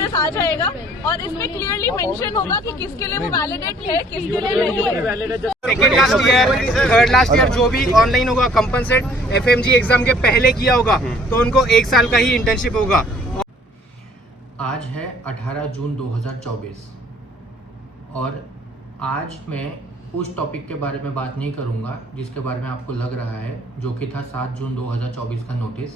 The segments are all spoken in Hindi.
नोटिस आ जाएगा और इसमें क्लियरली मेंशन होगा कि किसके लिए वो वैलिडेट है, किसके लिए नहीं है। Second last year, third last year जो भी ऑनलाइन होगा कंपनसेट एफएमजी एग्जाम के पहले किया होगा तो उनको 1 साल का ही इंटर्नशिप होगा। आज है 18 जून 2024 और आज मैं उस टॉपिक के बारे में बात नहीं करूंगा जिसके बारे में आपको लग रहा है, जो कि था 7 जून 2024 का नोटिस।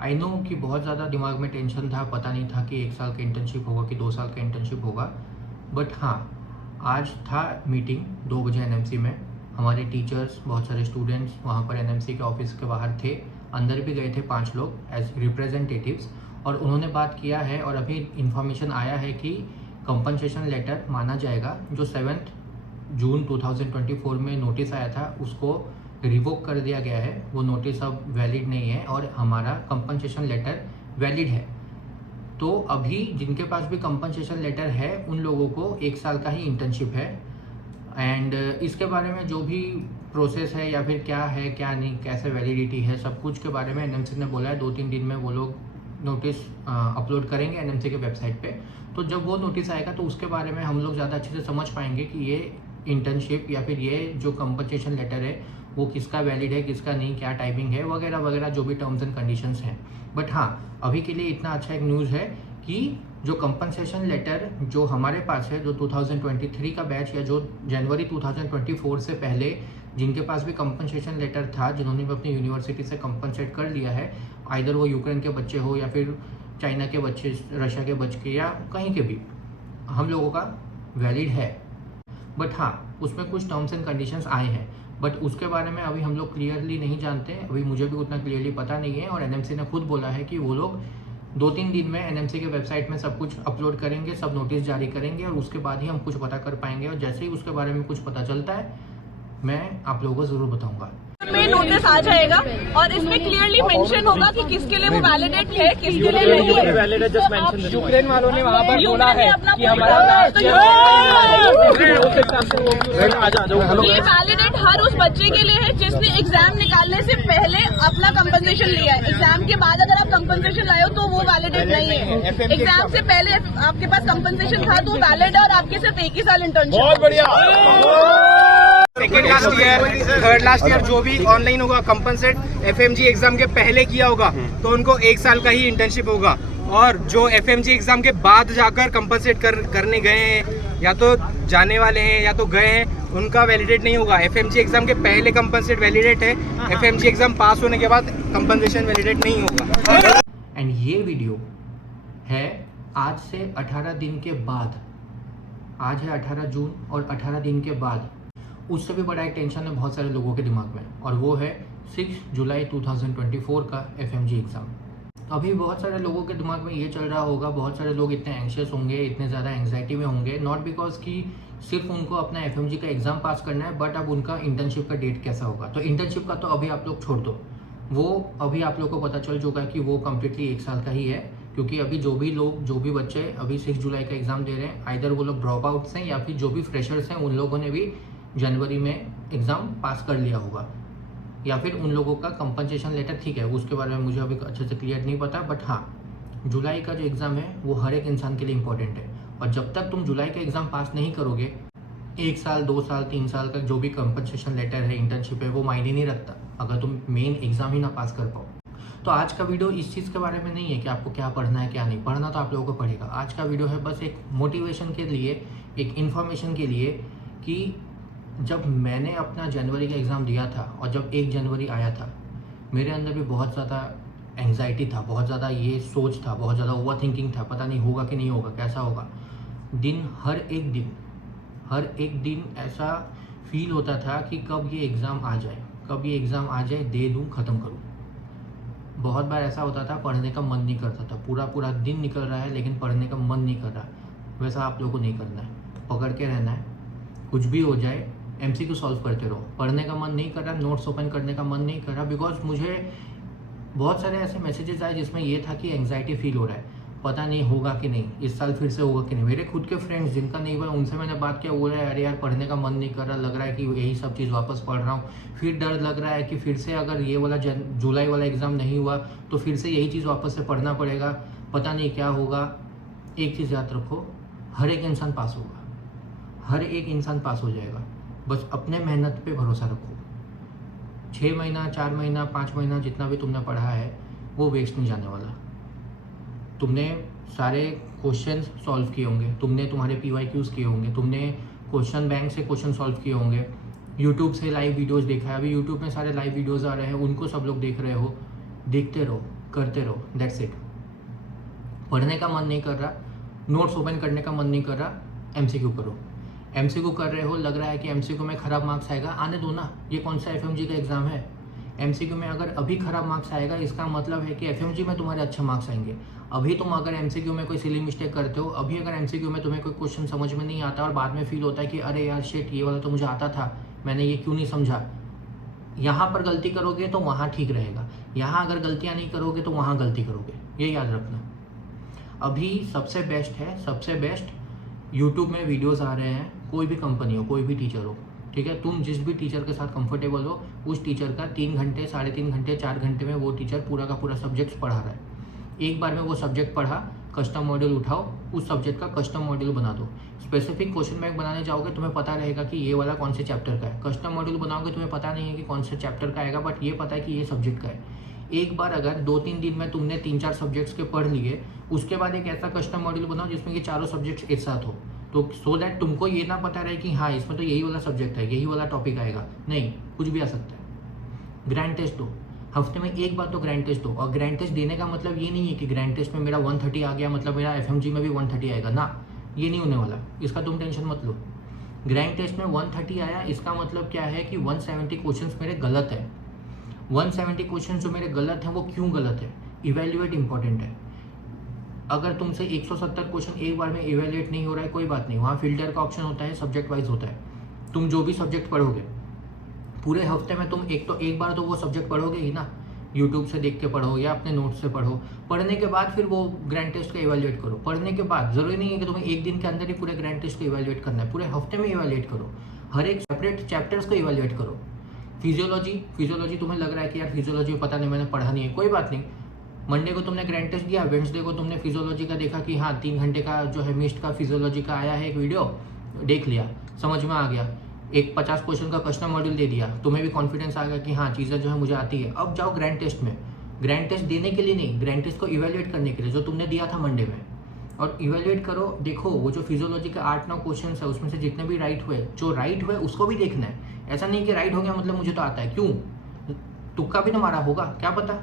आई नो कि बहुत ज़्यादा दिमाग में टेंशन था, पता नहीं था कि 1 साल का इंटर्नशिप होगा कि 2 साल का इंटर्नशिप होगा। बट हाँ, आज था मीटिंग 2 बजे एनएमसी में। हमारे टीचर्स, बहुत सारे स्टूडेंट्स वहाँ पर एनएमसी के ऑफिस के बाहर थे। अंदर भी गए थे 5 लोग एज रिप्रेजेंटेटिव्स, और उन्होंने बात किया है और अभी इन्फॉर्मेशन आया है कि कंपनसेशन लेटर माना जाएगा। जो 7 जून 2024 में नोटिस आया था उसको रिवोक कर दिया गया है। वो नोटिस अब वैलिड नहीं है और हमारा कंपनसेशन लेटर वैलिड है। तो अभी जिनके पास भी कंपनसेशन लेटर है उन लोगों को 1 साल का ही इंटर्नशिप है। एंड इसके बारे में जो भी प्रोसेस है या फिर क्या है क्या नहीं, कैसे वैलिडिटी है, सब कुछ के बारे में एनएमसी ने बोला है 2-3 दिन में वो लोग नोटिस अपलोड करेंगे एनएमसी के वेबसाइट पे। तो जब वो नोटिस आएगा तो उसके बारे में हम लोग ज़्यादा अच्छे से समझ पाएंगे कि ये इंटर्नशिप या फिर ये जो कंपनसेशन लेटर है वो किसका वैलिड है, किसका नहीं, क्या टाइमिंग है, वगैरह वगैरह, जो भी टर्म्स एंड कंडीशंस हैं। बट हाँ, अभी के लिए इतना अच्छा एक न्यूज़ है कि जो कंपनसेशन लेटर जो हमारे पास है, जो 2023 का बैच या जो जनवरी 2024 से पहले जिनके पास भी कंपनसेशन लेटर था, जिन्होंने भी अपनी यूनिवर्सिटी से कंपनसेट कर लिया है, आइदर वो यूक्रेन के बच्चे हो या फिर चाइना के बच्चे, रशिया के बच्चे या कहीं के भी, हम लोगों का वैलिड है। बट हाँ, उसमें कुछ टर्म्स एंड कंडीशंस आए हैं, बट उसके बारे में अभी हम लोग क्लियरली नहीं जानते। अभी मुझे भी उतना क्लियरली पता नहीं है और एनएमसी ने खुद बोला है कि वो लोग 2-3 दिन में एनएमसी के वेबसाइट में सब कुछ अपलोड करेंगे, सब नोटिस जारी करेंगे और उसके बाद ही हम कुछ पता कर पाएंगे। और जैसे ही उसके बारे में कुछ पता चलता है मैं आप लोगों को ज़रूर बताऊँगा। में नोटिस आ जाएगा और इसमें क्लियरली मेंशन होगा कि किसके लिए वो वैलिडेट है, किसके लिए नहीं है। यूक्रेन वालों ने वहाँ पर बोला है कि हमारा ये वैलिडेट हर उस बच्चे के लिए है जिसने एग्जाम निकालने से पहले अपना कंपनसेशन लिया है। एग्जाम के बाद अगर आप कंपनसेशन लाए हो तो वो वैलिडेट नहीं है। एग्जाम से पहले आपके पास कंपनसेशन था तो वैलिड है और आपके सिर्फ 1 ही साल इंटर्नशिप। बहुत बढ़िया। Second last year, third last year जो भी ऑनलाइन होगा कंपनसेट एफएमजी एग्जाम के पहले किया होगा तो उनको 1 साल का ही इंटर्नशिप होगा। और जो एफएमजी एग्जाम के बाद जाकर कंपनसेट करने गए हैं या तो जाने वाले हैं या तो गए हैं, उनका वैलिडेट नहीं होगा। एफएमजी एग्जाम के पहले कंपनसेट वैलिडेट है, एफएमजी एग्जाम पास होने के बाद कंपनसेशन वैलिडेट नहीं होगा। एंड ये वीडियो है आज से 18 दिन के बाद। आज है 18 जून और 18 दिन के बाद उससे भी बड़ा एक टेंशन है बहुत सारे लोगों के दिमाग में, और वो है 6 जुलाई 2024 का एफएमजी एग्ज़ाम। अभी बहुत सारे लोगों के दिमाग में ये चल रहा होगा, बहुत सारे लोग इतने एंशियस होंगे, इतने ज़्यादा एंग्जाइटी में होंगे, नॉट बिकॉज कि सिर्फ उनको अपना एफएमजी का एग्ज़ाम पास करना है, बट अब उनका इंटर्नशिप का डेट कैसा होगा। तो इंटर्नशिप का तो अभी आप लोग छोड़ दो, वो अभी आप लोग को पता चल चुका है कि वो कम्प्लीटली 1 साल का ही है। क्योंकि अभी जो भी बच्चे अभी 6 जुलाई का एग्ज़ाम दे रहे हैं, आइदर वो लोग ड्रॉप आउट्स हैं या फिर जो भी फ्रेशर्स हैं उन लोगों ने भी जनवरी में एग्ज़ाम पास कर लिया होगा, या फिर उन लोगों का कंपनसेशन लेटर ठीक है, उसके बारे में मुझे अभी अच्छे से क्लियर नहीं पता। बट हाँ, जुलाई का जो एग्ज़ाम है वो हर एक इंसान के लिए इम्पोर्टेंट है, और जब तक तुम जुलाई का एग्ज़ाम पास नहीं करोगे, 1 साल 2 साल 3 साल का जो भी कंपनसेशन लेटर है, इंटर्नशिप है, वो मायने नहीं रखता अगर तुम मेन एग्ज़ाम ही ना पास कर पाओ। तो आज का वीडियो इस चीज़ के बारे में नहीं है कि आपको क्या पढ़ना है क्या नहीं पढ़ना, तो आप लोगों को पढ़ेगा। आज का वीडियो है बस एक मोटिवेशन के लिए, एक इन्फॉर्मेशन के लिए कि जब मैंने अपना जनवरी का एग्ज़ाम दिया था और जब 1 जनवरी आया था, मेरे अंदर भी बहुत ज़्यादा एंग्जाइटी था, बहुत ज़्यादा ये सोच था, बहुत ज़्यादा ओवर थिंकिंग था, पता नहीं होगा कि नहीं होगा, कैसा होगा। हर एक दिन ऐसा फील होता था कि कब ये एग्ज़ाम आ जाए, कब ये एग्ज़ाम आ जाए, दे दूँ, ख़त्म करूँ। बहुत बार ऐसा होता था, पढ़ने का मन नहीं करता था, पूरा दिन निकल रहा है लेकिन पढ़ने का मन नहीं कर रहा। वैसा आप लोगों को नहीं करना है, पकड़ के रहना है, कुछ भी हो जाए एमसीक्यू सॉल्व करते रहो। पढ़ने का मन नहीं कर रहा, नोट्स ओपन करने का मन नहीं कर रहा, बिकॉज मुझे बहुत सारे ऐसे मैसेजेस आए जिसमें ये था कि एंग्जाइटी फील हो रहा है, पता नहीं होगा कि नहीं, इस साल फिर से होगा कि नहीं। मेरे खुद के फ्रेंड्स जिनका नहीं हुआ उनसे मैंने बात किया, बोल रहा है अरे यार पढ़ने का मन नहीं कर रहा, लग रहा है कि यही सब चीज़ वापस पढ़ रहा हूँ। फिर डर लग रहा है कि फिर से अगर ये वाला जुलाई वाला एग्ज़ाम नहीं हुआ तो फिर से यही चीज़ वापस से पढ़ना पड़ेगा, पता नहीं क्या होगा। एक चीज़ याद रखो, हर एक इंसान पास होगा, हर एक इंसान पास हो जाएगा। बस अपने मेहनत पे भरोसा रखो। 6 महीना, 4 महीना, 5 महीना जितना भी तुमने पढ़ा है वो वेस्ट नहीं जाने वाला। तुमने सारे क्वेश्चन सॉल्व किए होंगे, तुमने तुम्हारे PYQs किए होंगे, तुमने क्वेश्चन बैंक से क्वेश्चन सॉल्व किए होंगे, यूट्यूब से लाइव वीडियोस देखा है। अभी यूट्यूब में सारे लाइव वीडियोस आ रहे हैं, उनको सब लोग देख रहे हो। देखते रहो, करते रहो, दैट्स इट। पढ़ने का मन नहीं कर रहा, नोट्स ओपन करने का मन नहीं कर रहा, MCQ करो। MCQ कर रहे हो, लग रहा है कि MCQ में ख़राब मार्क्स आएगा, आने दो ना। ये कौन सा FMG का एग्ज़ाम है? MCQ में अगर अभी ख़राब मार्क्स आएगा, इसका मतलब है कि FMG में तुम्हारे अच्छे मार्क्स आएंगे। अभी तुम अगर MCQ में कोई सिली मिस्टेक करते हो, अभी अगर MCQ में तुम्हें कोई क्वेश्चन समझ में नहीं आता और बाद में फील होता है कि अरे यार शिट, ये वाला तो मुझे आता था, मैंने ये क्यों नहीं समझा, यहाँ पर गलती करोगे तो वहाँ ठीक रहेगा, यहाँ अगर गलतियाँ नहीं करोगे तो वहाँ गलती करोगे, ये याद रखना। अभी सबसे बेस्ट है, सबसे बेस्ट यूट्यूब में वीडियोस आ रहे हैं, कोई भी कंपनी हो, कोई भी टीचर हो, ठीक है, तुम जिस भी टीचर के साथ कंफर्टेबल हो, उस टीचर का 3 घंटे, 3.5 घंटे, 4 घंटे में वो टीचर पूरा का पूरा सब्जेक्ट पढ़ा रहा है। एक बार में वो सब्जेक्ट पढ़ा, कस्टम मॉड्यूल उठाओ, उस सब्जेक्ट का कस्टम मॉड्यूल बना दो। स्पेसिफिक क्वेश्चन बैंक बनाने जाओगे, तुम्हें पता रहेगा कि ये वाला कौन से चैप्टर का है। कस्टम मॉड्यूल बनाओगे, तुम्हें पता नहीं है कि कौन से चैप्टर का आएगा, बट ये पता है कि ये सब्जेक्ट का है। एक बार अगर 2-3 दिन में तुमने 3-4 सब्जेक्ट्स के पढ़ लिए, उसके बाद एक ऐसा कस्टम मॉड्यूल बनाओ जिसमें ये चारों सब्जेक्ट्स एक साथ हो, तो सो दैट तुमको ये ना पता रहे कि हाँ इसमें तो यही वाला सब्जेक्ट है, यही वाला टॉपिक आएगा। नहीं, कुछ भी आ सकता है। ग्रैंड टेस्ट दो, हफ्ते में एक बार तो ग्रैंड टेस्ट दो। और ग्रैंड टेस्ट देने का मतलब ये नहीं है कि ग्रैंड टेस्ट में मेरा 130 आ गया मतलब मेरा FMG में भी 130 आएगा ना, ये नहीं होने वाला, इसका तुम टेंशन मत लो। ग्रैंड टेस्ट में 130 आया, इसका मतलब क्या है कि 170 क्वेश्चंस मेरे गलत है। 170 क्वेश्चंस जो मेरे गलत हैं वो क्यों गलत है, इवेल्युएट इंपॉर्टेंट है। अगर तुमसे 170 क्वेश्चन एक बार में इवेल्युएट नहीं हो रहा है, कोई बात नहीं, वहाँ फिल्टर का ऑप्शन होता है, सब्जेक्ट वाइज होता है। तुम जो भी सब्जेक्ट पढ़ोगे पूरे हफ्ते में, तुम एक बार तो वो सब्जेक्ट पढ़ोगे ही ना, यूट्यूब से देख के पढ़ो या अपने नोट्स से पढ़ो। पढ़ने के बाद फिर वो ग्रैंड टेस्ट को इवेल्युएट करो। पढ़ने के बाद जरूरी नहीं है कि तुम्हें एक दिन के अंदर ही पूरे ग्रैंड टेस्ट को इवेल्युएट करना है, पूरे हफ्ते में इवेल्युएट करो। हर एक सेपरेट चैप्टर्स को इवेल्युएट करो। फिजियोलॉजी तुम्हें लग रहा है कि यार फिजियोलॉजी पता नहीं, मैंने पढ़ा नहीं है, कोई बात नहीं। मंडे को तुमने ग्रैंड टेस्ट दिया, वेडनेसडे को तुमने फिजियोलॉजी का देखा कि हाँ 3 घंटे का जो है मिस्ट का फिजियोलॉजी का आया है एक वीडियो, देख लिया, समझ में आ गया। एक 50 क्वेश्चन का कस्टम मॉड्यूल दे दिया, तुम्हें भी कॉन्फिडेंस आ गया कि हाँ चीज़ें जो है मुझे आती है। अब जाओ ग्रैंड टेस्ट में। ग्रैंड टेस्ट देने के लिए नहीं, ग्रैंड टेस्ट को इवेल्युएट करने के लिए, जो तुमने दिया था मंडे में। और इवेल्युएट करो, देखो वो जो फिजियोलॉजी के 8-9 क्वेश्चन है उसमें से जितने भी राइट हुए, जो राइट हुए उसको भी देखना है। ऐसा नहीं कि राइट हो गया मतलब मुझे तो आता है, क्यों, तुक्का भी तो मारा होगा, क्या पता।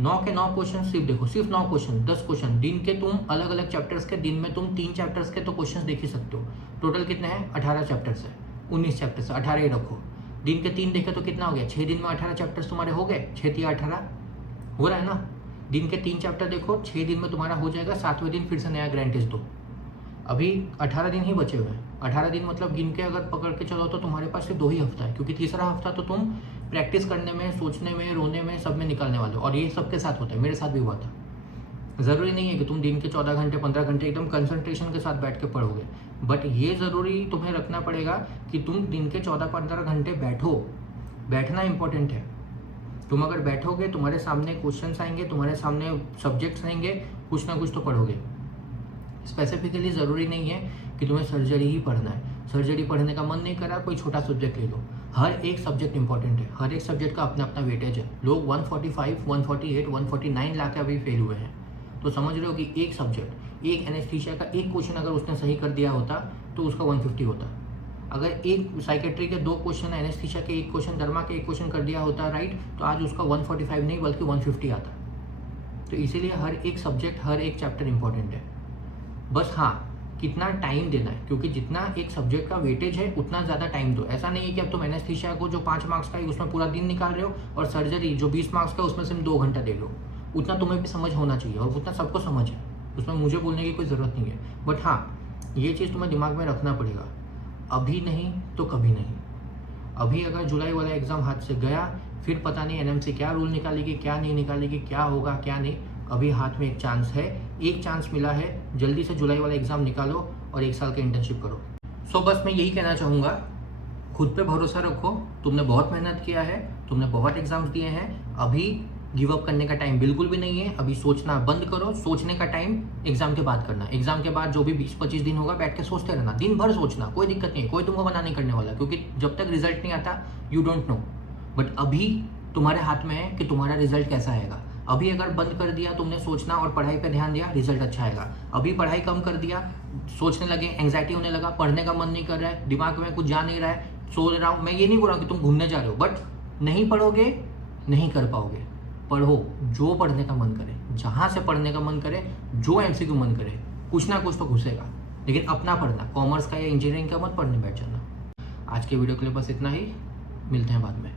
9 के 9 क्वेश्चन सिर्फ देखो, सिर्फ 9 क्वेश्चन, 10 क्वेश्चन दिन के, तुम अलग अलग चैप्टर्स के, दिन में तुम 3 चैप्टर्स के तो क्वेश्चन देख ही सकते हो। टोटल कितने हैं, 18 चैप्टर्स है, 19 चैप्टर्स, 18 ही रखो। दिन के 3 देखे तो कितना हो गया, 6 दिन में 18 चैप्टर्स तुम्हारे हो गए, 6 या 18 हो रहा है ना। दिन के 3 चैप्टर देखो, 6 दिन में तुम्हारा हो जाएगा, 7वें दिन फिर से नया ग्रैंड टेस्ट दो। अभी 18 दिन ही बचे हुए हैं। 18 दिन मतलब गिन के अगर पकड़ के चलो तो तुम्हारे पास सिर्फ 2 ही हफ्ता है, क्योंकि तीसरा हफ्ता तो तुम प्रैक्टिस करने में, सोचने में, रोने में, सब में निकालने वाले हो। और ये सबके साथ होता है, मेरे साथ भी हुआ था। ज़रूरी नहीं है कि तुम दिन के 14 घंटे 15 घंटे एकदम कंसंट्रेशन के साथ बैठ के पढ़ोगे, बट ये ज़रूरी तुम्हें रखना पड़ेगा कि तुम दिन के 14-15 घंटे बैठो। बैठना इंपॉर्टेंट है। तुम अगर बैठोगे, तुम्हारे सामने क्वेश्चंस आएंगे, तुम्हारे सामने सब्जेक्ट्स आएंगे, कुछ ना कुछ तो पढ़ोगे। स्पेसिफिकली ज़रूरी नहीं है कि तुम्हें सर्जरी ही पढ़ना है। सर्जरी पढ़ने का मन नहीं करा, कोई छोटा सब्जेक्ट ले लो। हर एक सब्जेक्ट इंपॉर्टेंट है, हर एक सब्जेक्ट का अपना अपना वेटेज है। लोग 145, 148, 149 ला के अभी फेल हुए हैं। तो समझ रहे हो कि एक सब्जेक्ट, एक एनेस्थीसिया का एक क्वेश्चन अगर उसने सही कर दिया होता तो उसका 150 होता। अगर एक साइकेट्री के 2 क्वेश्चन, एनेस्थीसिया के 1 क्वेश्चन, डर्मा के 1 क्वेश्चन कर दिया होता राइट, तो आज उसका 145 नहीं बल्कि 150 आता। तो इसीलिए हर एक सब्जेक्ट, हर एक चैप्टर इंपॉर्टेंट है। बस हाँ, कितना टाइम देना है, क्योंकि जितना एक सब्जेक्ट का वेटेज है उतना ज़्यादा टाइम दो। ऐसा नहीं है कि अब तुम एनेस्थीसिया को जो 5 मार्क्स का है उसमें पूरा दिन निकाल रहे हो, और सर्जरी जो 20 मार्क्स का उसमें सिर्फ 2 घंटा दे लो। उतना तुम्हें भी समझ होना चाहिए, और उतना सबको समझ है, उसमें मुझे बोलने की कोई ज़रूरत नहीं है। बट हाँ, ये चीज़ तुम्हें दिमाग में रखना पड़ेगा, अभी नहीं तो कभी नहीं। अभी अगर जुलाई वाला एग्ज़ाम हाथ से गया, फिर पता नहीं NMC क्या रूल निकालेगी, क्या नहीं निकालेगी, क्या होगा क्या नहीं। अभी हाथ में एक चांस है, एक चांस मिला है, जल्दी से जुलाई वाला एग्ज़ाम निकालो और 1 साल का इंटर्नशिप करो। सो बस मैं यही कहना चाहूँगा, खुद पे भरोसा रखो। तुमने बहुत मेहनत किया है, तुमने बहुत एग्ज़ाम्स दिए हैं, अभी गिव अप करने का टाइम बिल्कुल भी नहीं है। अभी सोचना बंद करो, सोचने का टाइम एग्जाम के बाद करना। एग्जाम के बाद जो भी 20-25 दिन होगा बैठ के सोचते रहना, दिन भर सोचना, कोई दिक्कत नहीं है, कोई तुमको मना नहीं करने वाला, क्योंकि जब तक रिजल्ट नहीं आता यू डोंट नो। बट अभी तुम्हारे हाथ में है कि तुम्हारा रिजल्ट कैसा आएगा। अभी अगर बंद कर दिया तुमने सोचना और पढ़ाई पे ध्यान दिया, रिजल्ट अच्छा आएगा। अभी पढ़ाई कम कर दिया, सोचने लगे, एंग्जाइटी होने लगा, पढ़ने का मन नहीं कर रहा है, दिमाग में कुछ जा नहीं रहा है, सो रहा हूँ, मैं ये नहीं बोल रहा हूँ कि तुम घूमने जा रहे हो, बट नहीं पढ़ोगे, नहीं कर पाओगे। पढ़ो जो पढ़ने का मन करे, जहाँ से पढ़ने का मन करे, जो MCQ मन करे, कुछ ना कुछ तो घुसेगा, लेकिन अपना पढ़ना, कॉमर्स का या इंजीनियरिंग का मत पढ़ने बैठ जाना। आज के वीडियो के लिए बस इतना ही, मिलते हैं बाद में।